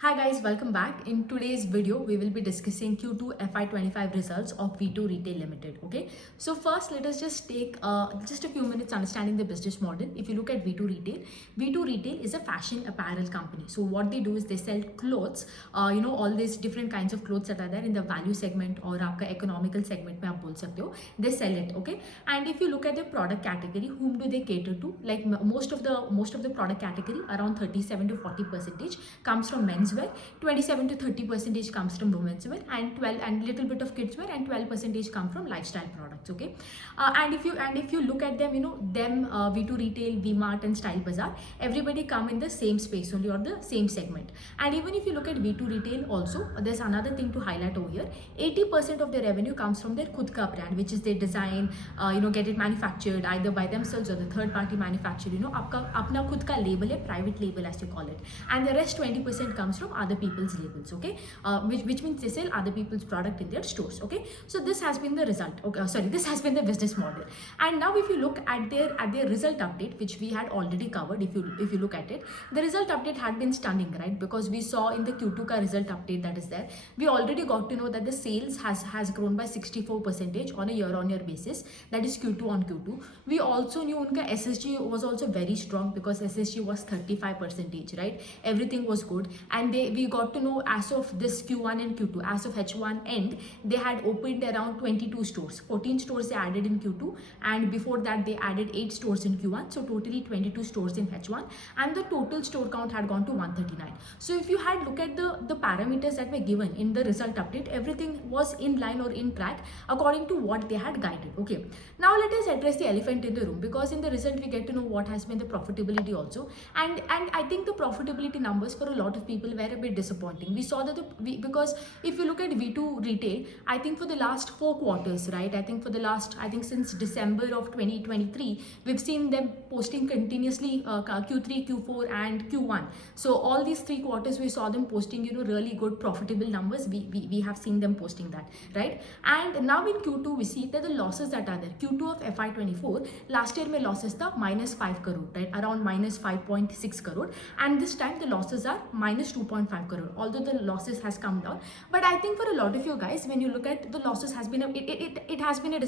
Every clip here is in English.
Hi guys, welcome back. In today's video, we will be discussing Q2 FY25 results of V2 Retail Limited. Okay, so first let us just take just a few minutes understanding the business model. If you look at V2 Retail is a fashion apparel company. So what they do is they sell clothes, all these different kinds of clothes that are there in the value segment or आपका economical segment में आप बोल सकते हो. They sell it. Okay, and if you look at the product category, whom do they cater to? Like most of the product category, around 37 to 40% comes from menswear, 27 to 30% comes from women's wear, and 12 and little bit of kids wear, and 12% come from lifestyle products. Okay, and if you look at them, V2 Retail, V-Mart, and Style Bazaar, everybody come in the same space only, or the same segment. And even if you look at V2 Retail also, there's another thing to highlight over here. 80% of their revenue comes from their khud ka brand, which is they design, get it manufactured either by themselves or the third party manufacturer. आपका अपना खुद का label है, private label as you call it, and the rest 20% comes from other people's labels. Okay, which means they sell other people's product in their stores. Okay, so this has been the result. Okay, this has been the business model. And now if you look at their result update, which we had already covered, if you look at it, the result update had been stunning, right? Because we saw in the Q2 ka result update that is there, we already got to know that the sales has grown by 64% on a year-on-year basis. That is Q2 on Q2. We also knew unka SSG was also very strong because SSG was 35%, right? Everything was good, and we got to know as of this Q1 and Q2, as of H1 end, they had opened around 22 stores. 14 stores they added in Q2, and before that they added 8 stores in Q1, so totally 22 stores in H1, and the total store count had gone to 139. So if you had look at the parameters that were given in the result update, everything was in line or in track according to what they had guided. Okay, now let us address the elephant in the room, because in the result we get to know what has been the profitability also, and I think the profitability numbers for a lot of people were a bit disappointing. We saw that because if you look at V2 Retail, I think for the last 4 quarters, right, I think since December of 2023, we've seen them posting continuously Q3, Q4 and Q1. So all these 3 quarters we saw them posting really good profitable numbers. We have seen them posting that, right? And now in Q2 we see that the losses that are there, Q2 of FY24, last year mein losses tha -5 crore, right, around -5.6 crore, and this time the losses are -2.5 crore, although the losses has come down. But I think for a lot of you guys, when you look at the losses, has been it has been a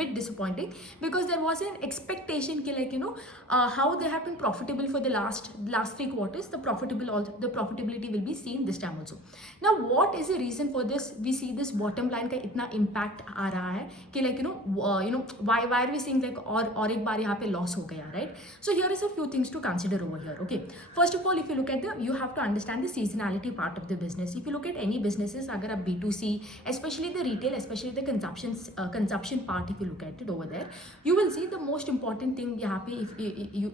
bit disappointing, because there was an expectation how they have been profitable for the last 3 quarters. The profitability will be seen this time also. Now what is the reason for this? We see this bottom line का इतना impact आ रहा है कि why are we seeing और एक बार यहाँ पे loss हो गया, right? So here is a few things to consider over here. Okay, first of all, if you look at you have to understand the seasonality part of the business. If you look at any businesses, अगर आप B2C, especially the retail, especially the consumption part, if you look at it over there, you will see the most important thing यहाँ पे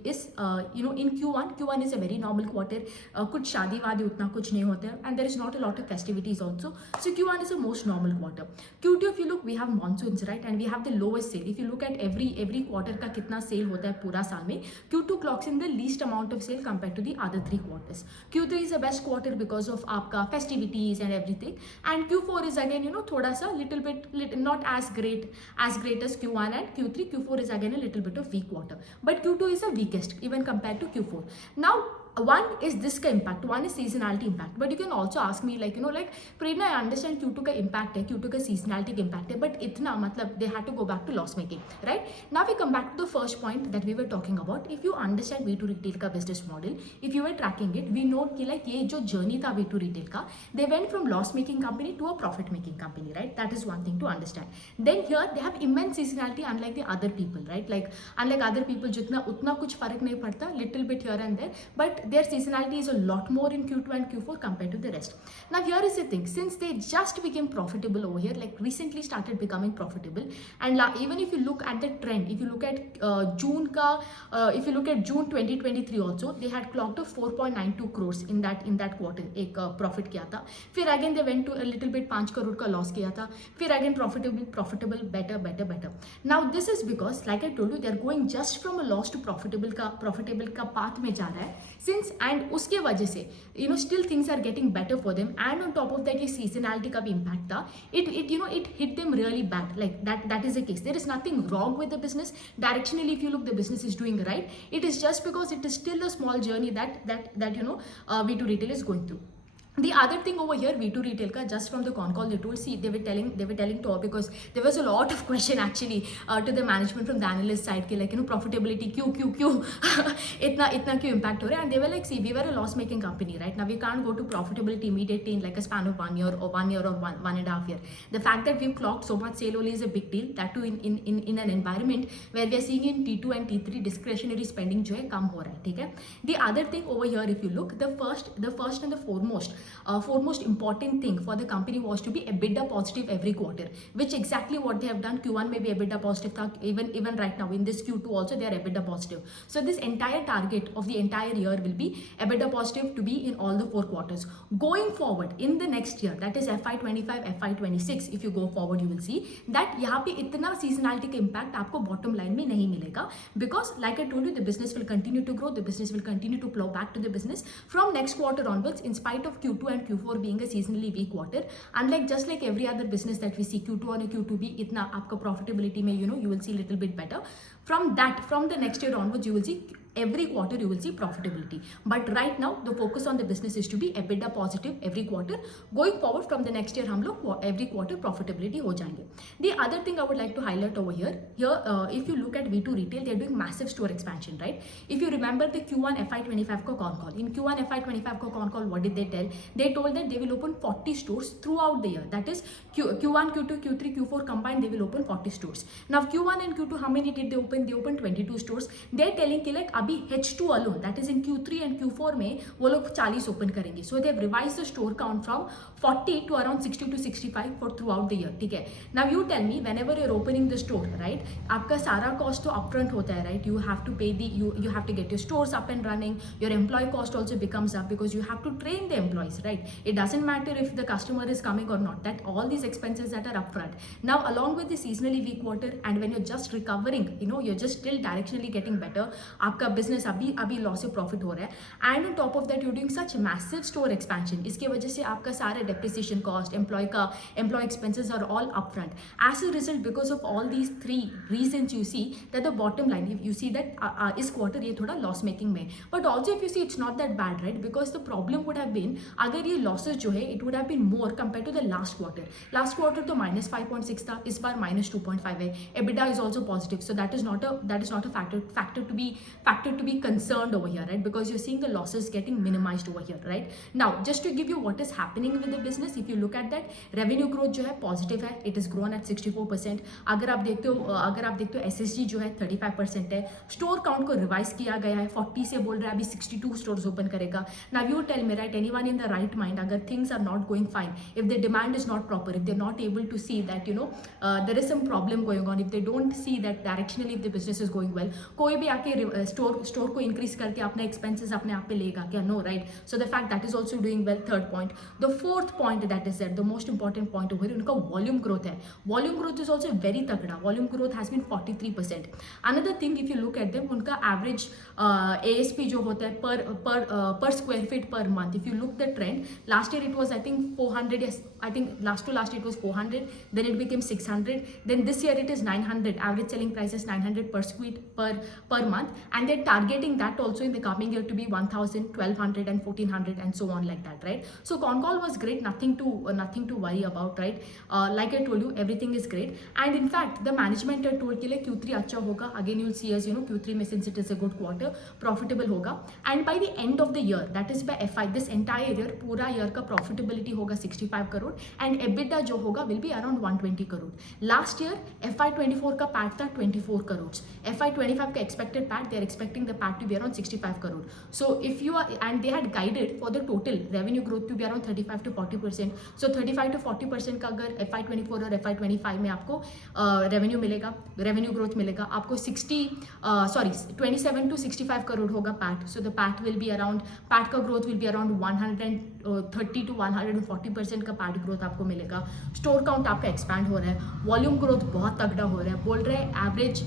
is in Q1 is a very normal quarter. कुछ शादी वादी उतना कुछ नहीं होता है, and there is not a lot of festivities also. So Q1 is the most normal quarter. Q2, if you look, we have monsoons, right, and we have the lowest sale. If you look at every quarter का कितना sale होता है पूरा साल में, Q2 clocks in the least amount of sale compared to the other 3 quarters. Q3 is the best quarter because of आपका festivities and everything, and Q4 is again थोड़ा सा little bit not as great as Q1 and Q3. Q4 is again a little bit of weak quarter, but Q2 is the weakest even compared to Q4. Now one is this का impact, one is seasonality impact. But you can also ask me Prerna, I understand Q2 का impact है, Q2 का seasonality का impact है, but इतना मतलब they had to go back to loss making, right? Now we come back to the first point that we were talking about. If you understand V2 Retail का business model, if you were tracking it, we know कि ये जो journey था V2 Retail का, they went from loss making company to a profit making company, right? That is one thing to understand. Then here they have immense seasonality, unlike the other people, right? Unlike other people जितना उतना कुछ फर्क नहीं पड़ता, little bit here and there, but their seasonality is a lot more in Q2 and Q4 compared to the rest. Now here is the thing, since they just became profitable over here, recently started becoming profitable, and even if you look at the trend, if you look at June 2023 also, they had clocked a 4.92 crores in that quarter एक profit किया था. फिर again they went to a little bit 5 crore का loss किया था. फिर again profitable, better. Now this is because, like I told you, they are going just from a loss to profitable का path में जा रहा है. Since and उसके वजह से still things are getting better for them, and on top of that ये seasonality का भी impact था. It hit them really bad. Like that is the case. There is nothing wrong with the business. Directionally, if you look, the business is doing right. It is just because it is still a small journey that V2 Retail is going through. The other thing over here, V2 retail ka, just from the con call they told, see, they were telling to, because there was a lot of question actually to the management from the analyst side ki, like, you know, profitability क्यों itna क्यों impact हो रहा है, and they were like, see, we were a loss making company, right? Now we can't go to profitability immediately in like a span of 1 year or 1.5 year. The fact that we've clocked so much sale only is a big deal, that too in an environment where we are seeing in T2 and T3 discretionary spending जो है कम हो रहा है, ठीक है? The other thing over here, if you look, the first and the foremost important thing for the company was to be EBITDA positive every quarter, which exactly what they have done. Q1 may be EBITDA positive tha, even right now in this Q2 also they are EBITDA positive. So this entire target of the entire year will be EBITDA positive to be in all the 4 quarters. Going forward in the next year, that is FY25, FY26, if you go forward you will see that यहाँ पे इतना seasonality का impact आपको bottom line में नहीं मिलेगा, because like I told you, the business will continue to grow, the business will continue to plow back to the business from next quarter onwards, in spite of Q2 and Q4 being a seasonally weak quarter. Unlike just like every other business that we see, Q2 and Q2 भी इतना आपका profitability में, you know, you will see little bit better. From the next year onwards, you will see every quarter you will see profitability. But right now the focus on the business is to be EBITDA positive every quarter. Going forward from the next year, हम लोग every quarter profitability हो जाएंगे. The other thing I would like to highlight over here, if you look at V2 retail, they are doing massive store expansion, right? If you remember the Q1 FY25 को con call, in Q1 FY25 को con call, what did they tell? They told that they will open 40 stores throughout the year. That is Q1, Q2, Q3, Q4 combined, they will open 40 stores. Now Q1 and Q2, how many did they open? They opened 22 stores. They are telling कि like अभी H2 alone, that is in Q3 and Q4 में वो लोग 40 open करेंगे. So they have revised the store count from 40 to around 60 to 65 for throughout the year, ठीक है? Now you tell me, whenever you're opening the store, right? आपका सारा cost तो upfront होता है, right? You have to pay you have to get your stores up and running. Your employee cost also becomes up because you have to train the employees, right? It doesn't matter if the customer is coming or not. That all these expenses that are upfront. Now along with the seasonally weak quarter, and when you're just recovering, you know, you're just still directionally getting better. आपका business अभी loss से profit हो रहा है, and on top of that you're doing such massive store expansion. इसके वजह से आपका सारा depreciation cost, employee expenses are all upfront. As a result, because of all these 3 reasons, you see that the bottom line, if you see that इस quarter ये थोड़ा loss making में, but also if you see it's not that bad, right? Because the problem would have been, अगर ये losses जो है, it would have been more compared to the last quarter. Last quarter तो -5.6 था, इस बार -2.5 है. EBITDA is also positive, so that is not a factor to be concerned over here, right? Because you're seeing the losses getting minimized over here, right? Now just to give you what is happening with the business, if you look at that, revenue growth जो है positive है, it is grown at 64%. अगर आप देखते हो SSG जो है 35% है. Store count को revise किया गया है, 40 से बोल रहा है अभी 62 stores open करेगा. Now you tell me, right, anyone in the right mind, अगर things are not going fine, if the demand is not proper, if they're not able to see that, you know, there is some problem going on, if they don't see that directionally if the business is going well, कोई भी आके store को increase करके अपने expenses अपने आप पे लेगा क्या? No, right? So the fact that is also doing well. Third point. The fourth point that is there, the most important point over here, उनका volume growth है. Volume growth is also very तगड़ा. Volume growth has been 43%. Another thing, if you look at them, उनका average ASP जो होता है per square feet per month, if you look the trend, last year it was I think 400. Yes, I think last year it was 400. Then it became 600. Then this year it is 900. Average selling price is 900 per square per month, and they're targeting that also in the coming year to be 1000, 1200 and 1400 and so on like that, right? So con call was great, nothing to worry about, right? Like I told you, everything is great, and in fact the management had told कि like Q3 अच्छा होगा. Again you'll see as you know Q3 में, since it is a good quarter, profitable होगा, and by the end of the year, that is by FY, this entire year, पूरा year का profitability होगा 65 crore, and EBITDA जो होगा will be around 120 crore. Last year FY24 का PAT था 24 crore. FY25 का expected PAT, they are expecting the PAT to be around 65 crore. So if you are, and they had guided for the total revenue growth to be around 35 to 40%. So 35 to 40% का अगर FY24 और FY25 में आपको revenue मिलेगा, revenue growth मिलेगा, आपको 27 to 65 crore होगा PAT. So the PAT will be around, PAT का growth will be around 130 to 140% का PAT growth आपको मिलेगा. Store count आपका expand हो रहा है, volume growth बहुत तगड़ा हो रहा है, बोल रहे हैं average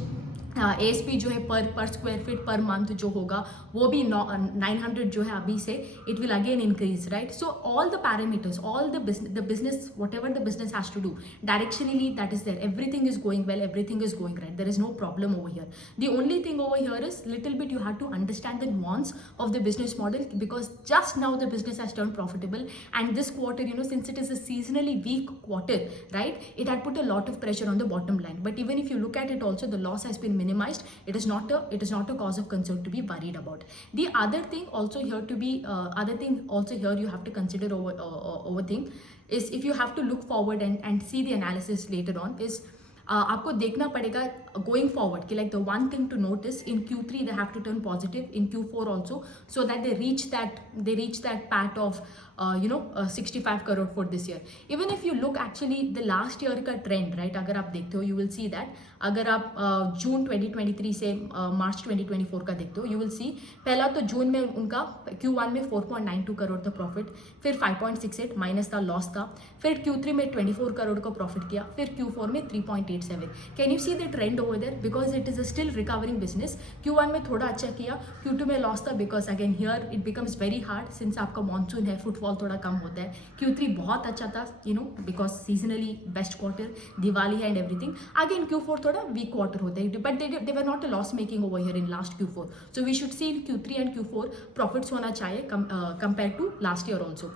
ASP जो है पर स्क्वायर फीट पर मंथ जो होगा वो भी 900 जो है अभी से it will again increase, right. So all the parameters, all the business, whatever the business has to do directionally, that is there, everything is going well, everything is going right, there is no problem over here. The only thing over here is little bit you have to understand the nuance of the business model, because just now the business has turned profitable, and this quarter, since it is a seasonally weak quarter, right, it had put a lot of pressure on the bottom line. But even if you look at it also, the loss has been minimized. It is not a cause of concern to be worried about. The other thing also here to be other thing also here you have to consider over thing is, if you have to look forward and see the analysis later on, is आपको देखना पड़ेगा going forward कि like the one thing to notice, in Q3 they have to turn positive, in Q4 also, so that they reach that pat of 65 crore for this year. Even if you look actually the last year का trend, right, अगर आप देखते हो you will see that, अगर आप जून 2023 से मार्च 2024 का देखते हो, you will see पहला तो जून में उनका Q1 में 4.92 करोड़ था प्रॉफिट, फिर 5.68 माइनस था, लॉस था, फिर Q3 में 24 करोड़ का प्रॉफिट किया, फिर Q4 में 3.87. Can you see the trend over there, because it is a still recovering business. Q1 में थोड़ा अच्छा किया, Q2 में लॉस था, because again here it becomes very hard since आपका मानसून है, फुटफॉल थोड़ा कम होता है. Q3 बहुत अच्छा था, because seasonally best quarter, Diwali है एंड एवरीथिंग. अगेन Q4 थोड़ा वीक क्वार्टर होता है, but they were not a loss making over here in last Q4. So we should see in Q3 and Q4 profits होना चाहिए compare to last year also.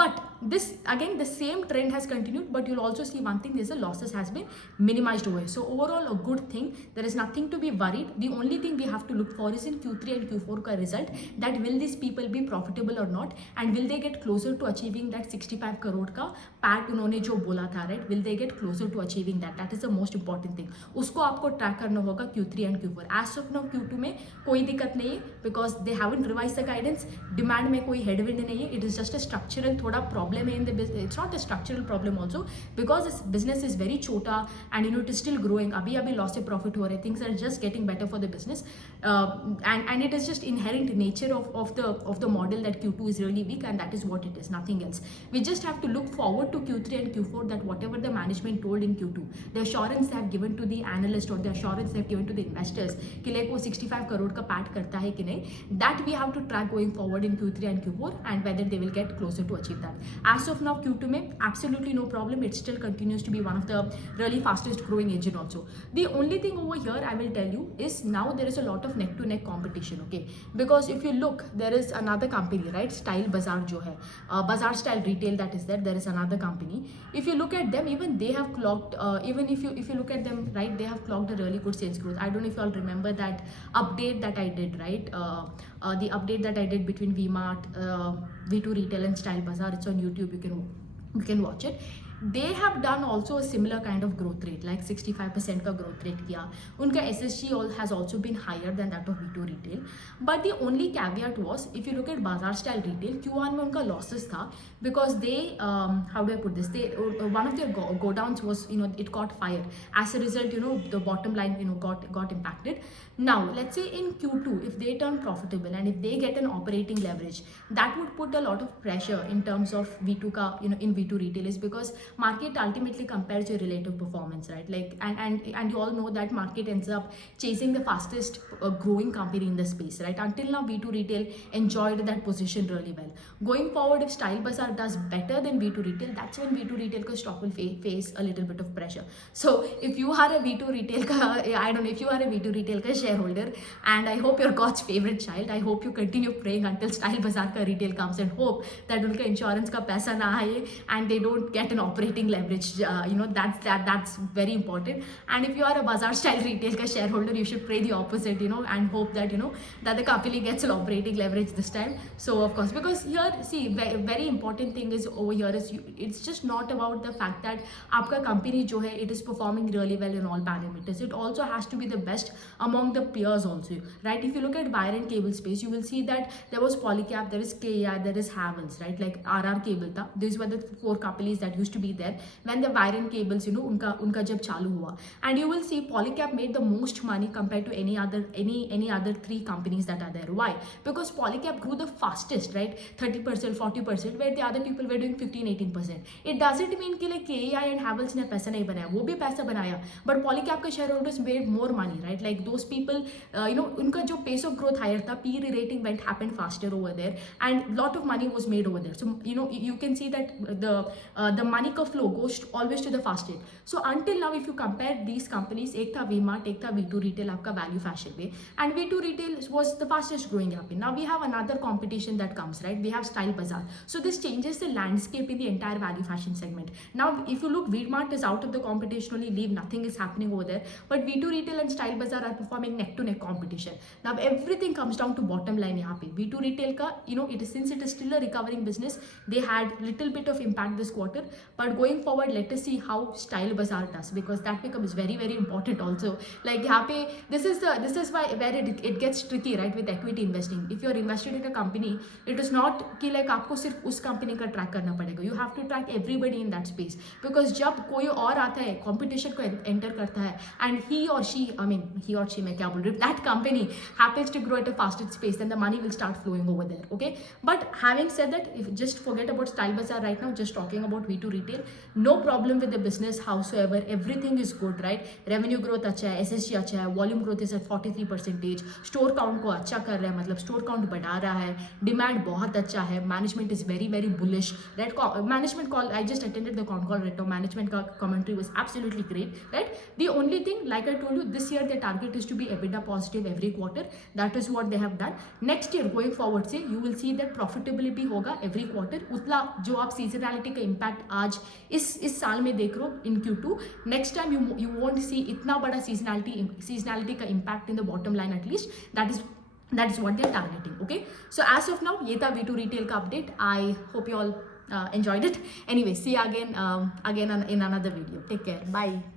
But this again the same trend has continued, but you'll also see one thing is the losses has been minimized away. So overall a good thing, there is nothing to be worried. The only thing we have to look for is in Q3 and Q4 ka result, that will these people be profitable or not, and will they get closer to achieving that 65 crore ka pat उन्होंने जो बोला था, right, will they get closer to achieving that. That is the most important thing. उसको आपको track करना होगा Q3 and Q4. as of now Q2 में कोई दिक्कत नहीं है, because they haven't revised the guidance. Demand में कोई हेडविंड नहीं है, it is just a structural थोड़ा प्रॉब्लम है in the business. It's not a structural problem also, because this business is very छोटा and it is still growing. अभी अभी loss से प्रॉफिट हो रहे, things are just getting better for the business, and it is just inherent nature of the model that Q2 is really weak, and that is what it is, nothing else. We just have to look forward to Q3 and Q4, that whatever the management told in Q2, the assurance they have given to the analyst or the assurance they have given to the investors कि like वो 65 करोड़ का PAT करता है कि नहीं, that we have to track going forward in Q3 and Q4, and whether they will get closer to achieve that. As of now Q2 में absolutely no problem, it still continues to be one of the really fastest growing engine also. The only thing over here I will tell you is, now there is a lot of neck to neck competition, okay, because if you look, there is another company, right, Style Bazaar जो है, Bazaar Style Retail, that is there is another company. If you look at them, even they have clocked, even if you look at them, right, they have clocked a really good sales growth. I don't know if you all remember that update that I did, right, the update that I did between VMart, V2 Retail and Style Bazaar. It's on YouTube, you can watch it. They have done also a similar kind of growth rate, like 65% का growth rate किया. उनका SSG has also been higher than that of V2 Retail. But the only caveat was, if you look at Bazaar Style Retail, Q1 में उनका losses था, because they, how do I put this, they one of their godowns was, it caught fire. As a result, the bottom line, got impacted. Now let's say in Q2, if they turn profitable and if they get an operating leverage, that would put a lot of pressure in terms of V2 ka, in V2 Retail, is because market ultimately compares your relative performance, right, like, and you all know that market ends up chasing the fastest growing company in the space, right. Until now V2 Retail enjoyed that position really well. Going forward, if Style Bazaar does better than V2 Retail, that's when V2 Retail ka stock will face a little bit of pressure. So if you are a V2 Retail ka, I don't know, if you are a V2 Retail ka shareholder, and I hope you're God's favorite child, I hope you continue praying until Style Bazaar ka retail comes, and hope that unka insurance ka paisa na aaye and they don't get an operating leverage. That's very important. And if you are a Bazaar Style Retail ka shareholder, you should pray the opposite, and hope that that the company gets an operating leverage this time. So of course, because here, see, very important thing is over here is it's just not about the fact that आपका company जो है, it is performing really well in all parameters. It also has to be the best among the peers also, right. If you look at wire and cable space, you will see that there was Polycab, there is KEI, there is Havells, right, like RR Cable tha. These were the four companies that used to be there when the wire and cables, unka jab chalu hua. And you will see Polycab made the most money compared to any other three companies that are there. Why? Because Polycab grew the fastest, right? 30%, 40%, where the other people were doing 15-18%. It doesn't mean कि like KEI and Havells ने पैसा नहीं बनाया, वो भी पैसा बनाया, but Polycab के shareholders made more money, right? Like those people, उनका जो pace of growth higher था, PE rating happened faster over there, and lot of money was made over there. So you can see that the money का flow goes always to the fastest. So until now, if you compare these companies, एक था V-Mart, एक था V2 Retail, आपका value fashion पे, and V2 Retail was the fastest growing यहाँ पे. Now we have another competition that comes, right? We have Style Bazaar. So this changes the landscape in the entire value fashion segment. Now if you look, V-Mart is out of the competition, only leave, nothing is happening over there, but V2 Retail and Style Bazaar are performing neck to neck competition. Now everything comes down to bottom line यहाँ पे. V2 Retail का, since it is still a recovering business, they had little bit of impact this quarter, but going forward, let us see how Style Bazaar does, because that becomes very, very important also. Like यहाँ पे, this is why where it gets tricky, right, with equity investing. If you are invested in a company, it is not कि like आपको सिर्फ उस company का track करना पड़ेगा. You have to track everybody in that space, because जब कोई और आता है, competition को enter करता है, and he or she मैं क्या बोल रही हूँ, that company happens to grow at a faster pace, then the money will start flowing over there. Okay, but having said that, if just forget about Style Bazaar right now, just talking about V2 Retail, no problem with the business howsoever, everything is good, right? Revenue growth अच्छा है, SSG अच्छा है, volume growth is at 43%, store count को अच्छा कर रहा है, मतलब store count बढ़ा रहा है, demand बहुत अच्छा है, management is very, very bullish, right? Management call, I just attended the con call right now, management commentary was absolutely great, right? The only thing, like I told you, this year the target is to be EBITDA positive every quarter. That is what they have done. Next year going forward से you will see that profitability होगा every quarter. उतना जो आप seasonality का impact आज इस साल में देख रहे हो in Q2, next time you won't see इतना बड़ा seasonality का impact in the bottom line at least. That is what they are targeting. Okay, so as of now ये था V2 Retail का update. I hope you all enjoyed it. Anyway, see you again in another video. Take care. Bye.